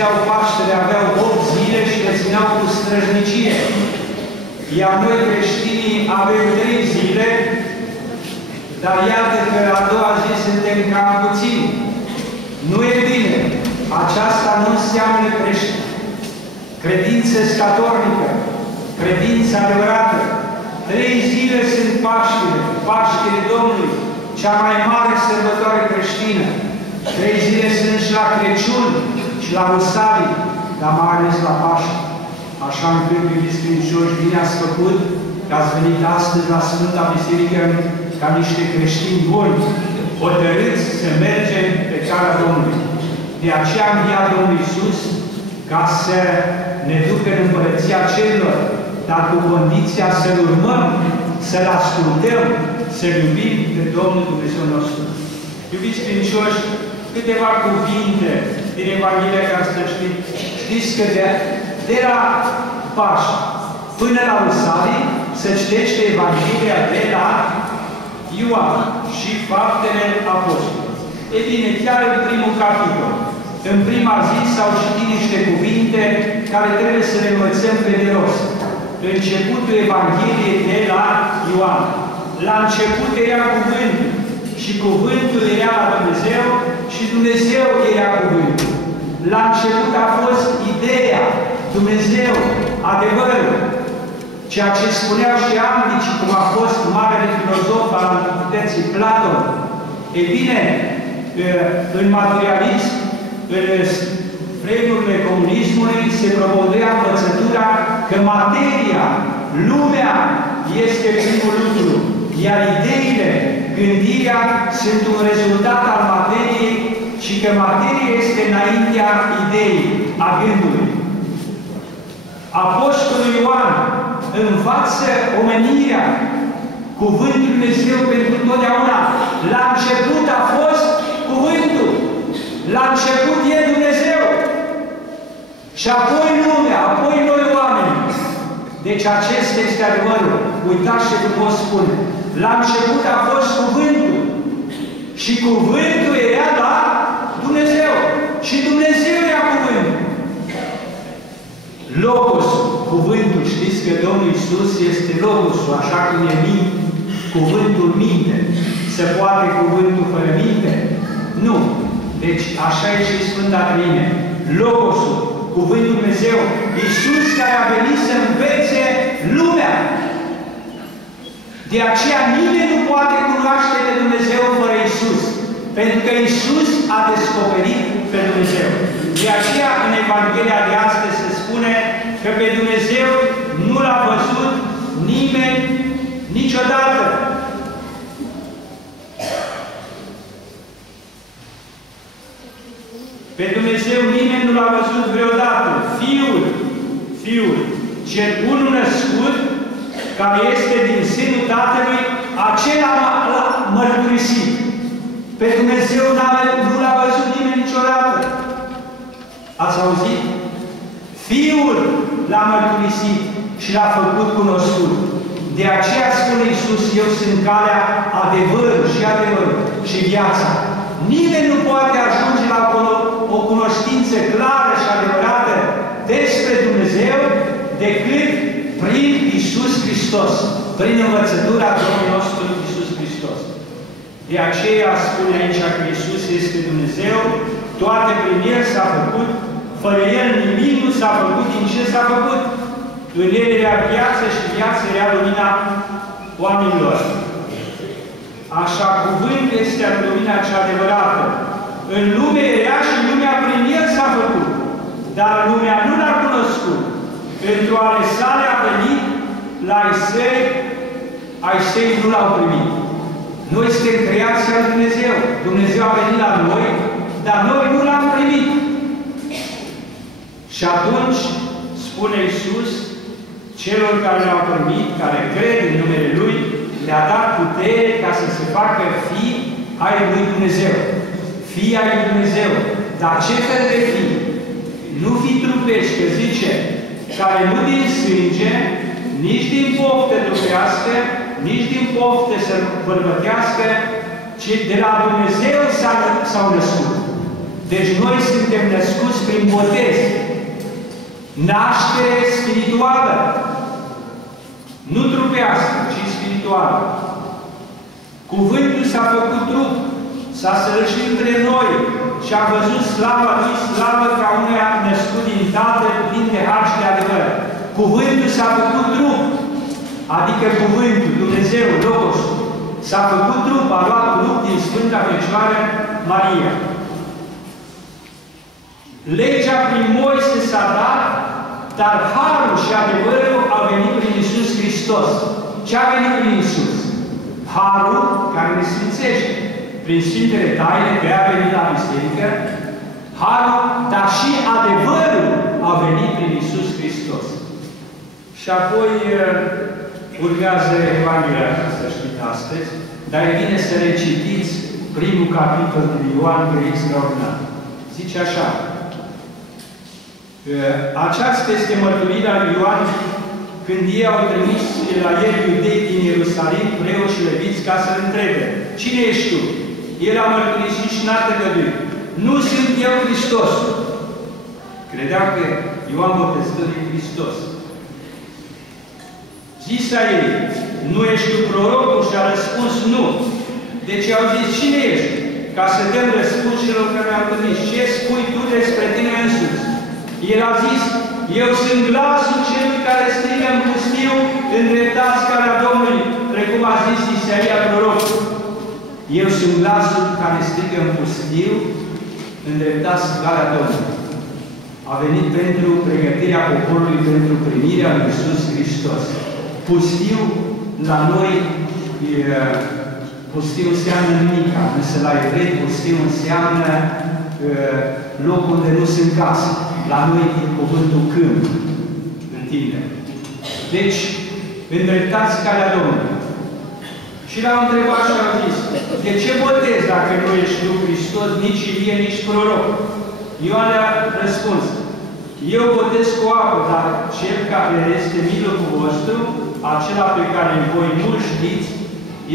Iau Paștele, aveau 8 zile și le țineau cu străjnicie. Iar noi creștinii avem 3 zile, dar iată că a doua zi suntem cam puțini. Nu e bine. Aceasta nu înseamnă credință statornică, credință adevărată. 3 zile sunt Paștele, Paștele Domnului, cea mai mare sărbătoare creștină. 3 zile sunt și la Crăciun și la Rusalii, dar mai ales la Paște. Așa încât, iubiți credincioși, bine ați făcut că ați venit astăzi la Sfânta Biserică ca niște creștini buni, hotărâți să mergem pe calea Domnului. De aceea a înviat Domnul Iisus ca să ne ducă în Împărăția Cerilor, dar cu condiția să-L urmăm, să-L ascultăm, să-L iubim pe Domnul Dumnezeu nostru. Iubiți credincioși, câteva cuvinte din Evanghelia ca să știți. Știți că de la Paști până la Rusalii se citește Evanghelia de la Ioan și Faptele Apostolilor. Ei bine, chiar în primul capitol, în prima zi s-au citit niște cuvinte care trebuie să le învățăm pe de rost. Începutul Evangheliei de la Ioan. La început era cuvântul și cuvântul era la Dumnezeu și Dumnezeu era cuvântul. La început a fost ideea, Dumnezeu, adevărul, ceea ce spuneau și amicii, cum a fost marele filozof al antichității, Platon. E bine, în materialism, în vremurile comunismului, se promovea învățătura că materia, lumea, este primul lucru, iar ideile, gândirea, sunt un rezultat al materiei și că materia este înaintea ideii, a gândului. Apostolul Ioan învață omenirea, cuvântul Lui Dumnezeu pentru totdeauna. La început a fost cuvântul. La început e Dumnezeu. Și apoi lumea, apoi noi oameni. Deci acesta este adevărul. Uitați ce frumos spune. La început a fost cuvântul. Și cuvântul era la Dumnezeu. Și Dumnezeu era cuvântul. Logosul, cuvântul, știți că Domnul Iisus este Logosul, așa cum e cuvântul minte. Se poate cuvântul fără minte? Nu. Deci, așa e și Sfânta Treime. Logosul, cuvântul Dumnezeu, Iisus care a venit să învețe lumea. De aceea nimeni nu poate cunoaște pe Dumnezeu fără Iisus. Pentru că Iisus a descoperit pe Dumnezeu. De aceea, în Evanghelia de astăzi se spune că pe Dumnezeu nu l-a văzut nimeni niciodată. Pe Dumnezeu nimeni nu l-a văzut vreodată. Fiul, cel unul născut, care este din sânul Tatălui, acela l-a mărturisit. Pe Dumnezeu nu l-a văzut nimeni niciodată. Ați auzit? Fiul l-a mărturisit și l-a făcut cunoscut. De aceea spune Iisus, eu sunt calea, adevărul și viața. Nimeni nu poate ajunge la o cunoștință clară și adevărată despre Dumnezeu decât prin Iisus Hristos, prin învățătura Domnului nostru Iisus Hristos. De aceea spune aici că Iisus este Dumnezeu, toate prin El s-a făcut, fără El nimic nu s-a făcut, din ce s-a făcut? În El era viață și viața era lumina oamenilor. Așa, cuvântul este lumina cea adevărată. În lume era și lumea prin El s-a făcut, dar lumea nu l-a cunoscut. Pentru ale sale a venit, la ai săi nu l-au primit. Noi suntem creația lui Dumnezeu. Dumnezeu a venit la noi, dar noi nu l-am primit. Și atunci, spune Iisus, celor care l-au primit, care cred în numele Lui, le-a dat putere ca să se facă fii ai lui Dumnezeu. Fii ai lui Dumnezeu. Dar ce fel de fii? Nu fi trupești, că zice, care nu din sânge, nici din poftă trupească, nici din poftă să bărbătească, ci de la Dumnezeu s-au născut. Deci noi suntem născuți prin botez. Naștere spirituală. Nu trupească, ci spirituală. Cuvântul s-a făcut trup, s-a sărășit între noi și a văzut slava lui, slavă ca unuia născut din Tatăl, plin de har și de adevăr. Cuvântul s-a făcut trup, adică cuvântul, Dumnezeu, Logos, s-a făcut trup, a luat trup din Sfânta Fecioară Maria. Legea prin Moise s-a dat, dar harul și adevărul a venit prin Iisus Hristos. Ce a venit prin Iisus? Harul care ne sfințește. Prin Sfintele Taine, pe a venit la biserică, harul, dar și adevărul a venit prin Iisus Hristos. Și apoi urmează Evanghelia, să știți astăzi, dar e bine să recitiți primul capitol din Ioan, că e extraordinar. Zice așa: aceasta este mărturirea lui Ioan când ei au trimis la el iudei din Ierusalim, preoți și leviți, ca să-l întrebe: cine ești tu? El a mărturisit și n-a tăgăduit: nu sunt eu Hristos. Credeau că Ioan Botezătorul e Hristos. Zisa ei: nu ești tu prorocul? Și a răspuns: nu. Deci au zis: cine ești? Ca să dăm răspuns celor care au trimis: ce spui tu despre tine însuți? El a zis: eu sunt glasul celui care strigă în pustiu, îndreptați calea Domnului, precum a zis Isaia prorocul. Eu sunt glasul care strigă în pustiu, îndreptați calea Domnului. A venit pentru pregătirea poporului pentru primirea lui Iisus Hristos. Pustiu, la noi, pustiu înseamnă nimica, însă la evrei pustiu înseamnă loc unde nu sunt case. La noi e cuvântul câmp, în tine. Deci, îndreptați calea Domnului. Și l-au întrebat și au zis: de ce botezi dacă nu ești tu Hristos, nici Ilie, nici proroc? Ioan a răspuns: eu botez cu apă, dar cel care este în mijlocul vostru, acela pe care voi nu știți,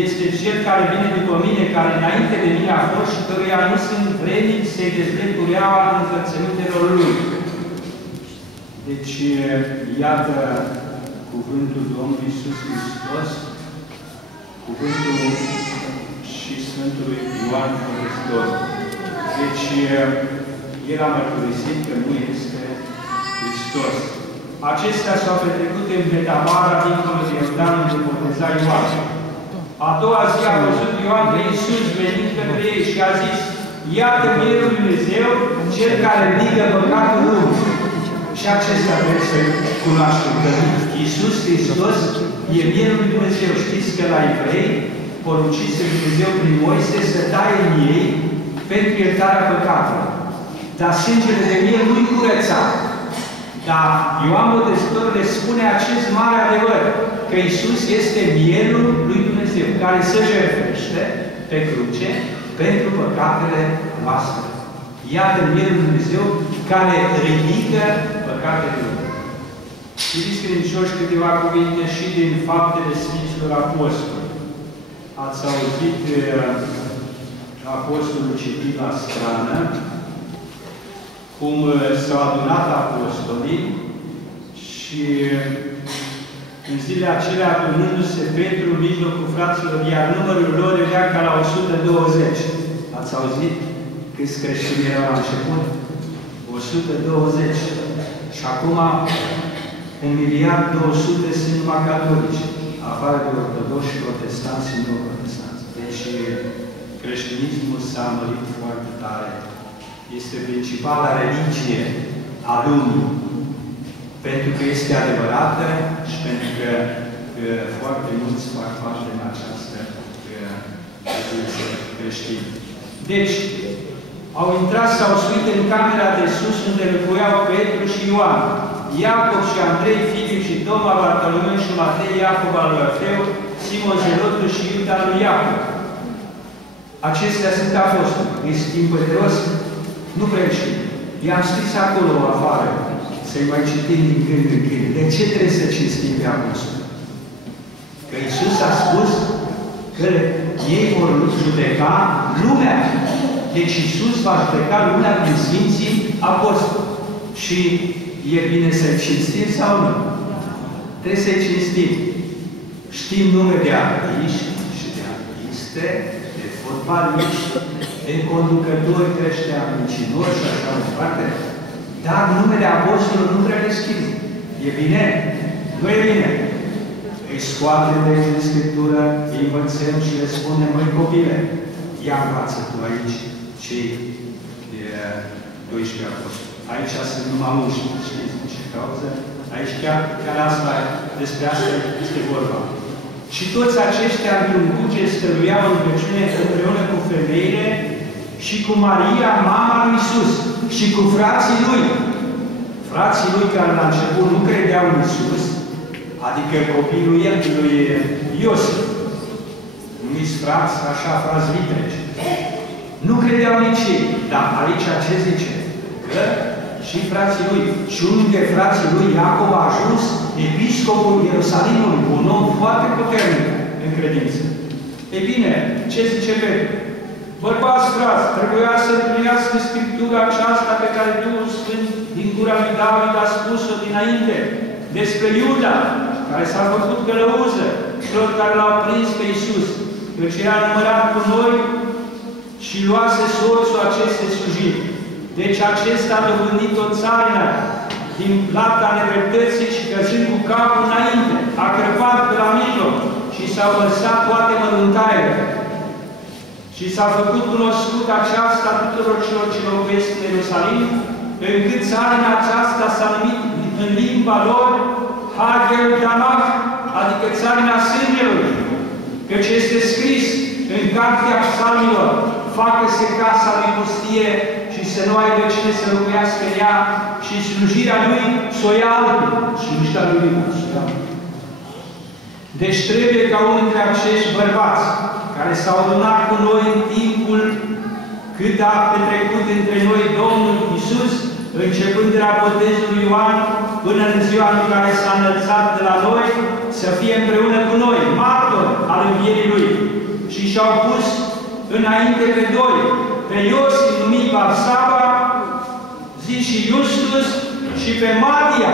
este cel care vine după mine, care înainte de mine a fost și căruia nu sunt vrednic să-i dezleg cureaua încălțămintelor lui. Deci, iată cuvântul Domnului Iisus Hristos, cuvântul și Sfântului Ioan Botezător. Deci, el a mărturisit că nu este Hristos. Acestea s-au petrecut în Betabara, dincolo de Iordan, unde boteza Ioan. A doua zi a văzut Ioan pe Iisus venind către ei și a zis: iată Mielul lui Dumnezeu, cel care ridică păcatul lumii. Și acesta trebuie să cunoaștem, că Iisus Hristos e Mielul lui Dumnezeu. Știți că la evrei poruncise Dumnezeu prin Moise să taie în ei pentru iertarea păcatelor. Dar sângele de miel nu-i curăța. Dar Ioan Botezătorul le spune acest mare adevăr, că Iisus este Mielul lui Dumnezeu, care se jertfește pe cruce pentru păcatele noastre. Iată Mielul lui Dumnezeu care ridică păcatele lumii. Iubiți credincioși, câteva cuvinte și din Faptele Sfinților Apostoli. Ați auzit Apostolul citit la strană, cum s-au adunat apostolii și în zilele acelea, adunându-se Petru în mijlocul fraților, iar numărul lor era ca la 120. Ați auzit câți creștini erau la început? 120. Și acum 1.200.000.000 sunt numai catolici, afară de ortodoxi și protestanți și neoprotestanți. Deci creștinismul s-a mărit foarte tare. Este principala religie a lumii, pentru că este adevărată și pentru că foarte mulți fac parte în această religie creștină. Deci, au intrat, s-au suit în camera de sus, unde locuiau Petru și Ioan, Iacob și Andrei, Filip și Toma, Bartolomeu și Matei, Iacob al lui Alfeu, Simon Zelotul și Iuda lui Iacob. Acestea sunt apostoli. Îi schimb pe rost? Nu prea știu. I-am scris acolo afară, să-i mai citim din când în când. De ce trebuie să cinstim pe apostoli? Că Iisus a spus că ei vor judeca lumea. Deci Iisus va judeca lumea prin Sfinții Apostoli. Și e bine să-i cinstim sau nu? Trebuie să-i cinstim. Știm nume de artiști și de artiste, de fotbaliști, de conducători de ăștia mincinoși și așa mai departe, dar numele apostolilor nu trebuie schimb. E bine? Nu e bine. Îi scoatem de din Scriptură, îi învățăm și le spunem, măi copile, ia învață tu aici cei 12 apostoli. Aici sunt numai 11, știți din ce cauză? Aici chiar asta, despre asta este vorba. Și toți aceștia într-un buge stăruiau în rugăciune împreună cu femeile și cu Maria, mama lui Iisus, și cu frații lui. Frații lui care la început nu credeau în Iisus, adică copilul lui Iosif, numiți frați, așa, frați vitregi. Nu credeau nici ei, dar aici ce zice? Că și frații lui. Și unul dintre frații lui, Iacov, a ajuns episcopul Ierusalimului, un om foarte puternic în credință. E bine, ce zice Petru? Bărbați, frați, trebuia să împlinească Scriptura aceasta pe care Duhul Sfânt din gura lui David a spus-o dinainte despre Iuda, care s-a făcut călăuză, celor care l-au prins pe Iisus, căci era numărat cu noi și luase soțul acestei slujiri. Deci acesta a dobândit o țarină din plata nedreptății și căzând cu capul înainte, a crăpat pe la mijloc și s-au lăsat toate măruntaiele. Și s-a făcut cunoscut aceasta tuturor celor ce locuiesc în Ierusalim, încât țarina aceasta s-a numit în limba lor Hagel Damach, adică țarina sângelui, căci este scris în Cartea Psalmilor, facă-se casa lui pustie și să nu aibă cine să locuiască în ea și slujirea lui să o ia altul. Slujirea lui Dumnezeu. Deci trebuie ca unul dintre acești bărbați care s-au adunat cu noi în timpul cât a petrecut între noi Domnul Iisus, începând de la botezul lui Ioan până în ziua în care s-a înălțat de la noi, să fie împreună cu noi, martori al învierii Lui. Și și-au pus înainte pe doi, pe Iosif numit Barsaba, zi și Justus, și pe Matia.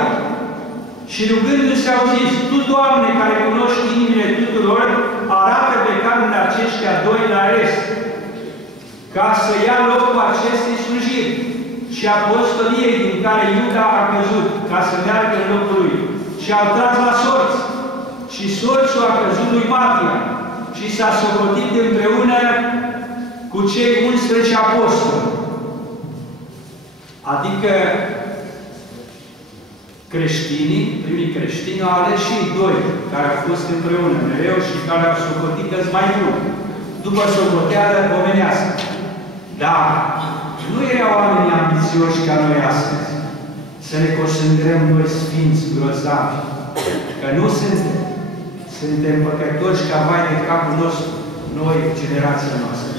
Și rugându-se au zis, Tu, Doamne, care cunoști inimile tuturor, arată pe care aceștia doi la arest, ca să ia locul acestei slujiri și apostoliei din care Iuda a căzut, ca să meargă în locul lui. Și au tras la sorți. Și sorțul a căzut lui Matia și s-a socotit împreună cu cei 11 apostoli. Adică creștinii, primii creștini, au ales și doi care au fost împreună mereu și care au socotit că-s mai buni, după socoteală omenească. Dar nu erau oameni ambițioși ca noi astăzi, să ne considerăm noi sfinți, grozavi, că nu suntem. Suntem păcătoși ca vai de capul nostru, noi, generația noastră.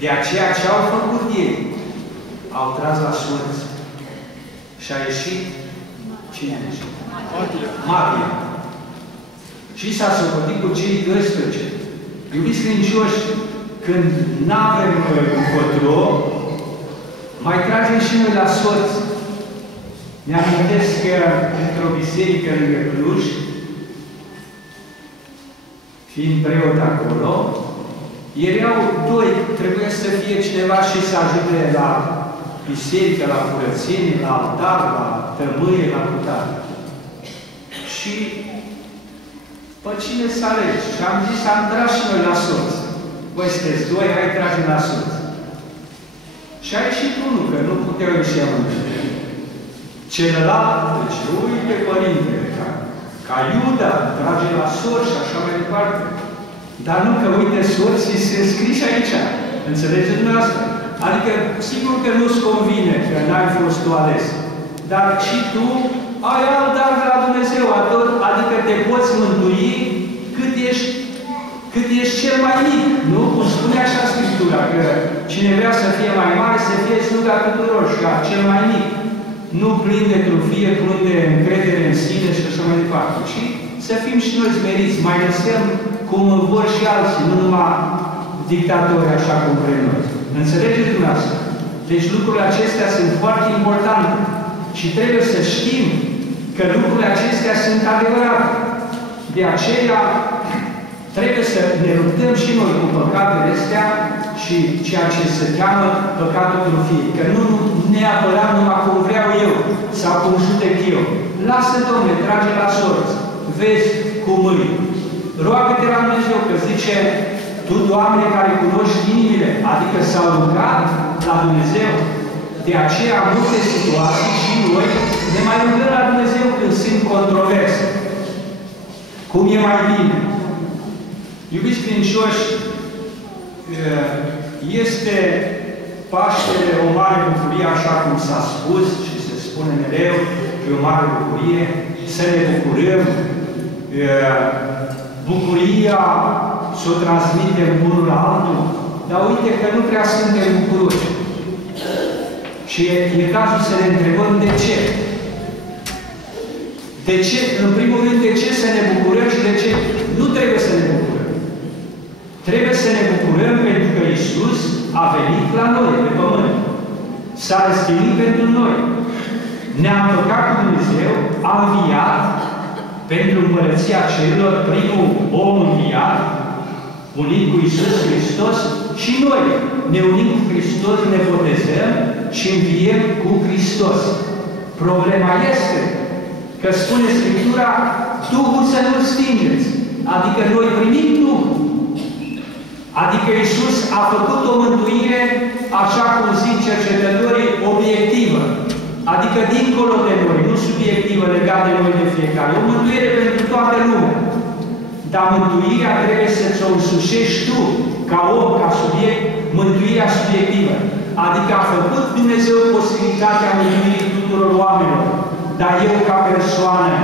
De aceea ce au făcut ei? Au tras la sorți. Și a ieșit cine a ieșit? Matia. Și s-a socotit cu cei 12. Iubiți credincioși, când n-avem încotro, mai tragem și noi la sorți. Mi-amintesc că într-o biserică lângă Cluj, fiind preot acolo, erau doi, trebuie să fie cineva și să ajute la biserică, la curățenie, la altar, la tămâie, la cutare. Și pe cine să alegi? Și am zis, am tras și noi la sorți. Voi sunteți doi, hai trage la sorți. Și a ieșit unul, că nu puteau ieși amândoi. Celălalt, deci, uite, părintele, ca Iuda, trage la sorți și așa mai departe. Dar nu că, uite, sorții se scriși aici. Înțelegeți dumneavoastră? Adică, sigur că nu-ți convine că n-ai fost tu ales. Dar și tu ai alt dar de la Dumnezeu, adică te poți mântui cât ești cel mai mic. Nu? Cum spune așa Scriptura, că cine vrea să fie mai mare, să fie sluga tuturor și ca cel mai mic. Nu plin de trufie, plin de încredere în sine și așa mai departe. Și să fim și noi smeriți, mai lăsăm cum vor și alții, nu numai dictatori așa cum vrem noi. Înțelegeți dumneavoastră? Deci lucrurile acestea sunt foarte importante. Și trebuie să știm că lucrurile acestea sunt adevărate. De aceea trebuie să ne luptăm și noi cu păcatele astea și ceea ce se cheamă păcatul trufiei. Că nu ne apărăm numai cum vreau eu sau cum judec eu. Lasă, Domnule, trage la sorți. Vezi cum îi. Roagă-te la Dumnezeu, că zice, Tu, Doamne, care cunoști inimile, adică s-au rugat la Dumnezeu. De aceea, în multe situații și noi ne mai rugăm la Dumnezeu când sunt controverse. Cum e mai bine? Iubiți credincioși, este Paștele o mare bucurie, așa cum s-a spus și se spune mereu, că e o mare bucurie, să ne bucurăm. Bucuria să o transmitem unul la altul, dar uite că nu prea suntem bucuroși. Și e cazul să ne întrebăm de ce. De ce? În primul rând, de ce să ne bucurăm și de ce nu trebuie să ne bucurăm? Trebuie să ne bucurăm pentru că Iisus a venit la noi, pe pământ. S-a răstignit pentru noi. Ne-a împăcat cu Dumnezeu, a înviat pentru împărăția cerurilor, primul om înviat, unit cu Iisus Hristos, și noi ne unim cu Hristos, ne botezăm și înviem cu Hristos. Problema este că spune Scriptura, Duhul să nu-L stingeți. Adică noi primim Duhul. Adică Iisus a făcut o mântuire, așa cum zic cercetătorii, obiectivă. Adică dincolo de noi, nu subiectivă legată de noi de fiecare. O mântuire pentru toată lumea. Dar mântuirea trebuie să-ți o însușești tu, ca om, ca subiect, mântuirea subiectivă. Adică a făcut Dumnezeu posibilitatea mântuirii tuturor oamenilor. Dar eu, ca persoană,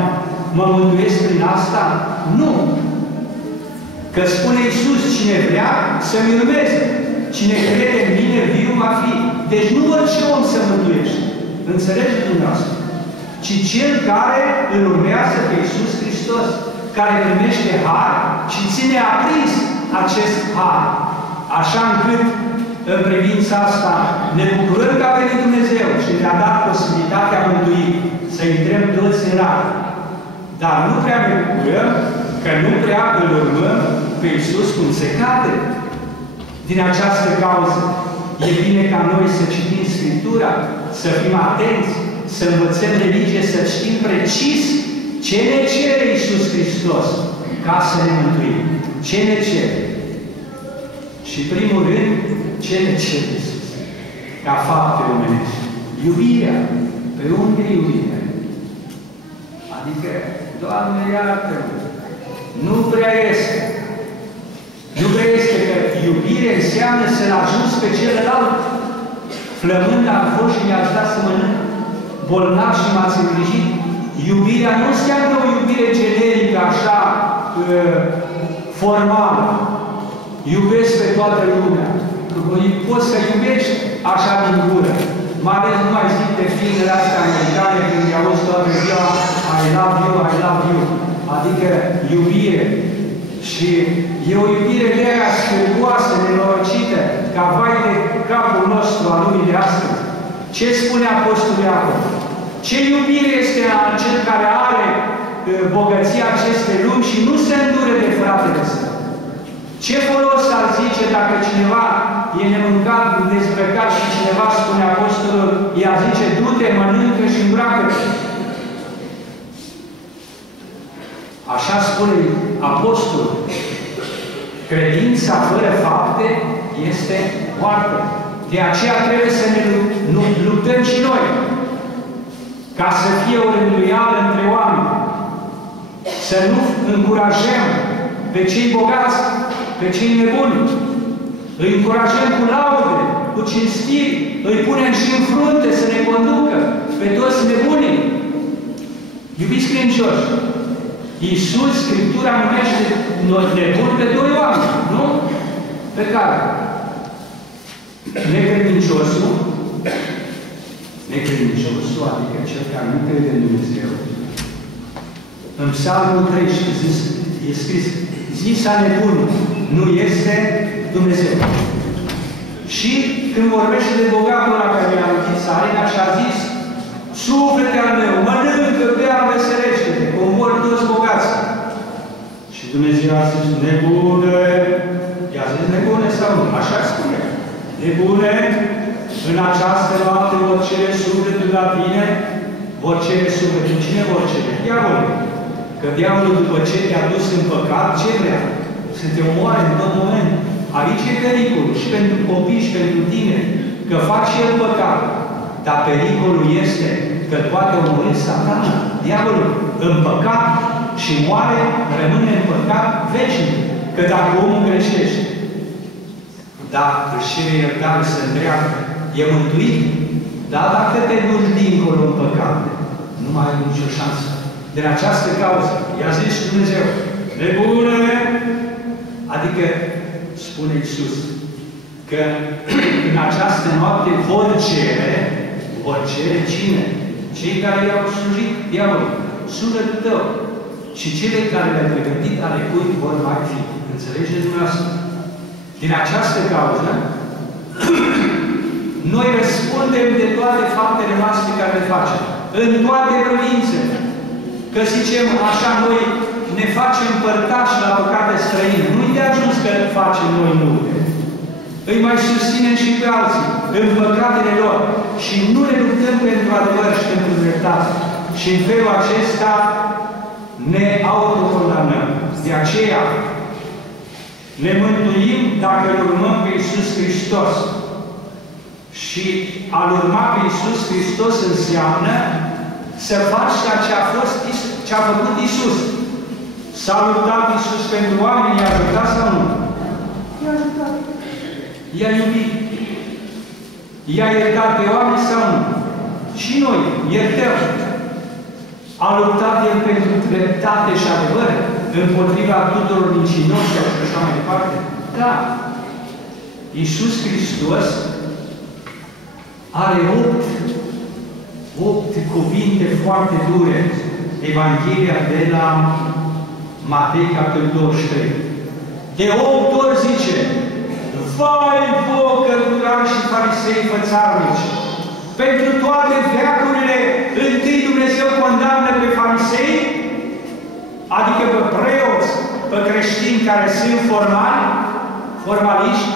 mă mântuiesc prin asta? Nu! Că spune Iisus, cine vrea să-mi urmeze. Cine crede în mine, viu va fi. Deci nu orice om să mântuiește. Înțelegeți dumneavoastră? Ci cel care îl urmează pe Iisus Hristos, care primește har și ține aprins acest har. Așa încât, în privința asta, ne bucurăm că a venit Dumnezeu și ne-a dat posibilitatea mântuirii, să intrăm toți în rar. Dar nu prea ne bucurăm că nu prea îl urmăm pe Iisus cum se cade. Din această cauză, e bine ca noi să citim Scriptura, să fim atenți, să învățăm religie, să știm precis ce ne cere Iisus Hristos ca să ne mântuim. Ce ne cere? Și primul rând, ce ne cere Iisus? Ca fapte omenești. Iubirea. Pe unde e iubirea? Adică, Doamne, iartă-mă! Nu prea este. Nu prea este că iubire înseamnă să-l ajuți pe celălalt. Flămând a fost și mi-ați dat să mănânc. Bolnav și m-ați îngrijit. Iubirea nu înseamnă o iubire generică, așa, formală. Iubesc pe toată lumea. Poți să iubești așa din gură. Mai ales nu mai zic de filmele astea americane când îi auzi toată ziua I love you, I love you. Adică iubire. Și e o iubire de aia scârboasă, nenorocită, ca vai de capul nostru al lumii de astăzi. Ce spune Apostolul Iacov? Ce iubire este la cel care are bogăția acestei lumi și nu se îndure de fratele său? Ce folos ar zice dacă cineva e nemâncat, dezbrăcat și cineva, spune Apostolul, i-ar zice, du-te, mănâncă și îmbracă-te. Așa spune Apostolul. Credința fără fapte este moartă. De aceea trebuie să ne luptăm și noi. Ca să fie o rânduială între oameni. Să nu încurajăm pe cei bogați, pe cei nebuni. Îi încurajăm cu laude, cu cinstiri, îi punem și în frunte să ne conducă pe toți nebunii. Iubiți credincioși, Iisus, Scriptura numește nebun pe doi oameni, nu? Pe care? Necredinciosul, adică cel care nu crede în Dumnezeu. În Psalmul 3 e scris, zisa nebunul nu este Dumnezeu. Și când vorbește de bogatul ăla care mi-a amintit Sarina și a zis, Suflete al meu, mănâncă, bea, veselește-te, comor toți bogați. Și Dumnezeu a zis, nebune, i-a zis nebune sau nu? Așa spune. Nebune, în această noapte vor cere sufletul la tine, vor cere sufletul. Cine vor cere? Diavolul. Că diavolul, după ce te-a dus în păcat, ce vrea? Să te omoare în tot moment. Aici e pericolul și pentru copii și pentru tine, că faci el păcat. Dar pericolul este că poate omorâ Satana, diavolul, în păcat și moare, rămâne în păcat veșnic. Că dacă omul greșește, dar își cere iertare să îndreaptă, e mântuit. Dar dacă te duci dincolo în păcat, nu mai ai nicio șansă. Din această cauză, i-a zis Dumnezeu, nebune, adică, spune Iisus, că în această noapte vor cere cine? Cei care i-au slujit diavolul, sufletul tău. Și cele care le-au pregătit ale cui vor mai fi. Înțelegeți dumneavoastră? Din această cauză, noi răspundem de toate faptele noastre care le facem. În toate privințele. Că zicem așa, noi ne facem părtași la păcate străine. Nu-i de ajuns că facem noi multe. Îi mai susținem și pe alții în păcatele lor. Și nu ne luptăm pentru adevăr și pentru dreptate. Și în felul acesta ne autocondamnăm. De aceea ne mântuim dacă îl urmăm pe Iisus Hristos. Și a-L urma pe Iisus Hristos înseamnă să faci ce a făcut Iisus. S-a luptat Iisus pentru oameni, i-a ajutat sau nu? I-a ajutat. I-a iubit. I-a iertat pe oameni sau nu? Și noi iertăm. A luptat El pentru dreptate și adevăr împotriva tuturor mincinoșilor și așa mai departe? Da. Iisus Hristos are 8 cuvinte foarte dure. Evanghelia de la Matei, capitolul 23. De 8 ori zice, vai vouă, cărturari și farisei fățarnici! Pentru toate veacurile, întâi Dumnezeu condamnă pe farisei, adică pe preoți, pe creștini care sunt formaliști,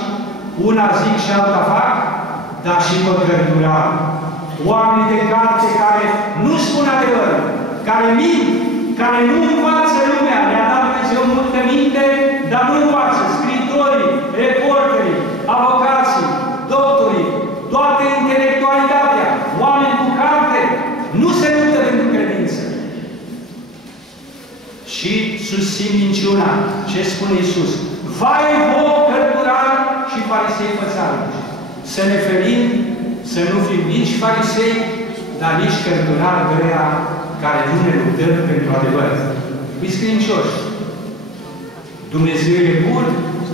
una zic și alta fac, dar și pe cărturari. Oameni de carte care nu spun adevărul, care mint, care nu învață lumea, le-a dat Dumnezeu multă minte, dar nu învață. Scriitorii, reporterii, avocații, doctorii, toată intelectualitatea, oameni cu carte, nu se luptă pentru credință. Și susțin minciuna. Ce spune Iisus? Vai vouă, cărturari și farisei fățarnici! Să ne ferim, să nu fim nici farisei, dar nici cărturari grea care nu ne luptăm pentru adevăr. Fiți credincioși! Dumnezeu e bun,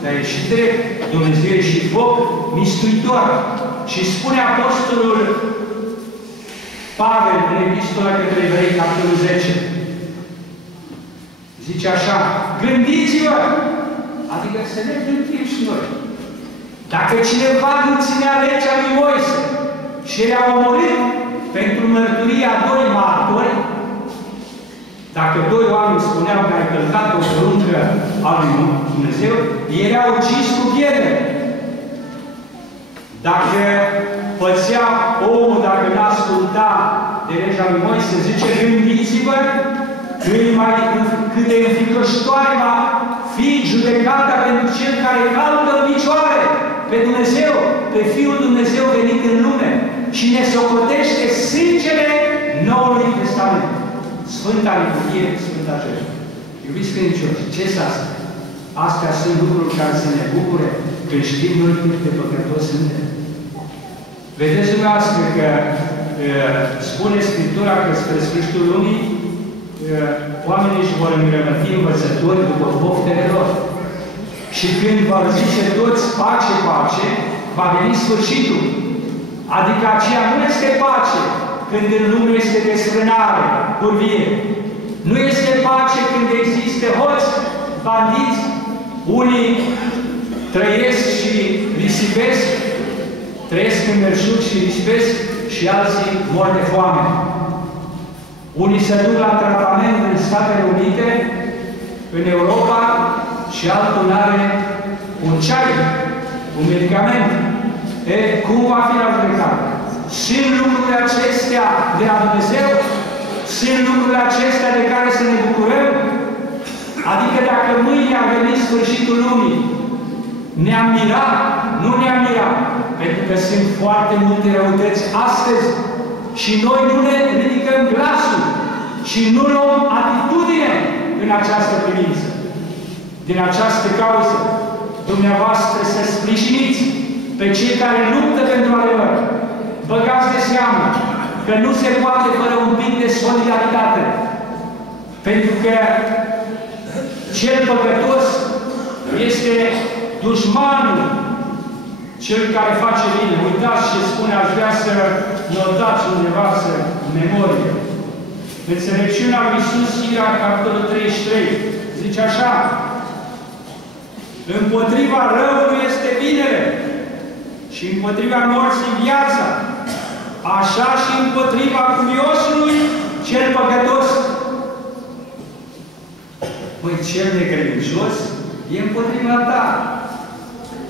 dar e și drept. Dumnezeu e și foc mistuitor. Și spune Apostolul Pavel în Epistola către Evrei, capitolul 10. Zice așa, gândiți-vă! Adică să ne gândim și noi. Dacă cineva nu ținea legea lui Moise și le-a omorât pentru mărturia 2 martori, dacă 2 oameni spuneau că ai călcat o poruncă a lui Dumnezeu, era ucis cu pietre. Dacă pățea omul, dacă nu asculta de legea lui Moise, zice, gândiți-vă cât de înfricoșătoare va fi judecata pentru cel care calcă în picioare pe Dumnezeu, pe Fiul Dumnezeu venit în lume și ne socotește sângele Noului Testament. Sfânta Liturghie, Sfânta Jertfă. Iubiți credincioși, ce sunt astea? Astea sunt lucruri care să ne bucure când știm noi cât de păcătoși suntem. Vedeți dumneavoastră că spune Scriptura că spre sfârșitul lumii oamenii își vor îngrămăti învățători după poftele lor. Și când vor zice toți pace, pace, va veni sfârșitul. Adică aceea nu este pace când în lume este desfrânare, curvie. Nu este pace când există hoți, bandiți, unii trăiesc și risipesc, trăiesc în belșug și risipesc și alții mor de foame. Unii se duc la tratament în Statele Unite, în Europa, și altul are un ceai, un medicament. Cum va fi la judecată? Sunt lucrurile acestea de la Dumnezeu? Sunt lucrurile acestea de care să ne bucurăm? Adică dacă mâine a venit sfârșitul lumii, ne-am mirat? Nu ne-am mirat. Pentru că sunt foarte multe răutăți astăzi și noi nu ne ridicăm glasul și nu luăm atitudine în această privință. Din această cauză, dumneavoastră să sprijiniți pe cei care luptă pentru adevăr. Băgați de seamă că nu se poate fără un pic de solidaritate. Pentru că cel păcătos este dușmanul cel care face bine. Uitați ce spune, aș vrea să notați undeva să memorie. Înțelepciunea lui Iisus, Sirach, capitolul 33, zice așa: împotriva răului este binele și împotriva morții viața, așa și împotriva cuviosului cel păcătos. Păi cel necredincios e împotriva ta,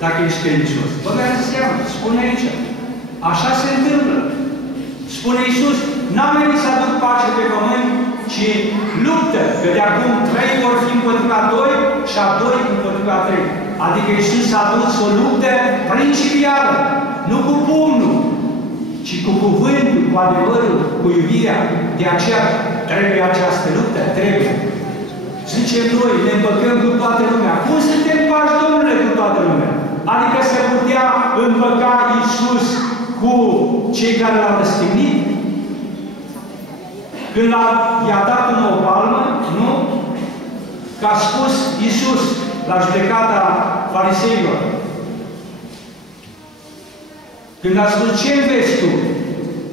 dacă ești credincios. Băgați seama, spune aici. Așa se întâmplă. Spune Iisus, n-am venit să aduc pace pe pământ, ci luptă, că de acum 3 vor fi împotriva 2 și a 2 împotriva 3. Adică Iisus a adus o luptă principială, nu cu pumnul, ci cu cuvântul, cu adevărul, cu iubirea. De aceea trebuie această luptă, trebuie. Zicem noi, ne împăcăm cu toată lumea. Cum suntem pași, Domnule, cu toată lumea? Adică se putea împăca Iisus cu cei care l-au răstignit? Când i-a dat în o palmă, nu? Că a spus Iisus la judecata fariseilor. Când a spus, ce înveți tu?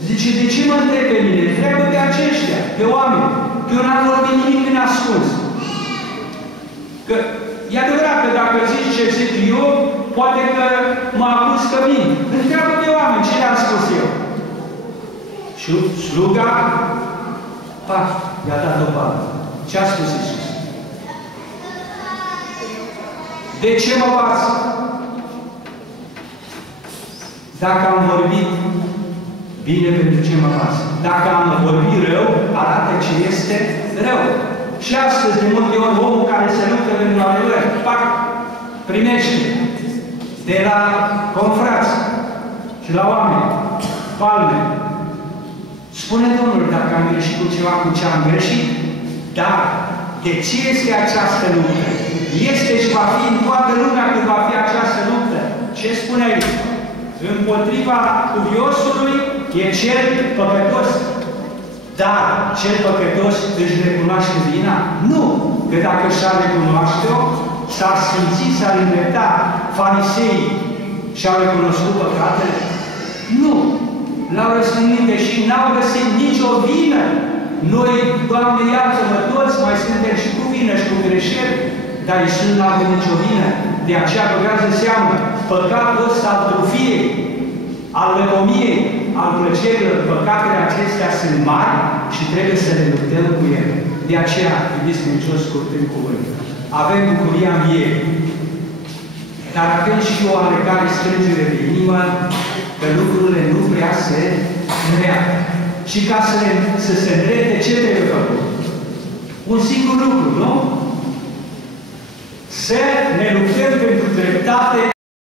Zice, de ce mă întrebi pe mine? Întreabă pe aceștia, pe oameni. Că eu n-am vorbit nimic neascuns. Că e adevărat că dacă zici ce zic eu, poate că mă acuz că mint. Întreabă pe oameni ce le-am spus eu. Și sluga, pac, i-a dat o palmă. Ce a spus Iisus? De ce mă bați? Dacă am vorbit bine, pentru ce mă bați? Dacă am vorbit rău, arată ce este rău. Și astăzi, de multe ori, omul care se luptă pentru adevăr, pac, primește de la confrați și la oameni palme. Spune Domnul, dacă am greșit cu ceva, cu ce am greșit, dar de ce este această luptă? Este și va fi în toată lumea când va fi această luptă. Ce spune aici? Împotriva cuviosului e cel păcătos. Dar cel păcătos își recunoaște vina? Nu! Că dacă și-ar recunoaște-o, s-ar simți, s-ar îndrepta. Fariseii și-au recunoscut păcatele? Nu! L-au răstignit, deși n-au găsit nicio vină. Noi, Doamne, iartă-mă, toți mai suntem și cu vină și cu greșeli, dar Iisus n-a avut nicio vină. De aceea băgați de seamă, păcatul ăsta al trufiei, al lăcomiei, al plăcerilor, păcatele acestea sunt mari și trebuie să le luptăm cu ele. De aceea, iubiți credincios, scurtând cuvânt. Avem bucuria învierii, dar avem și o oarecare strângere de inimă că lucrurile nu prea se îndreaptă. Și ca să se îndrepte, ce trebuie făcut? Un singur lucru, nu? Să ne luptăm pentru dreptate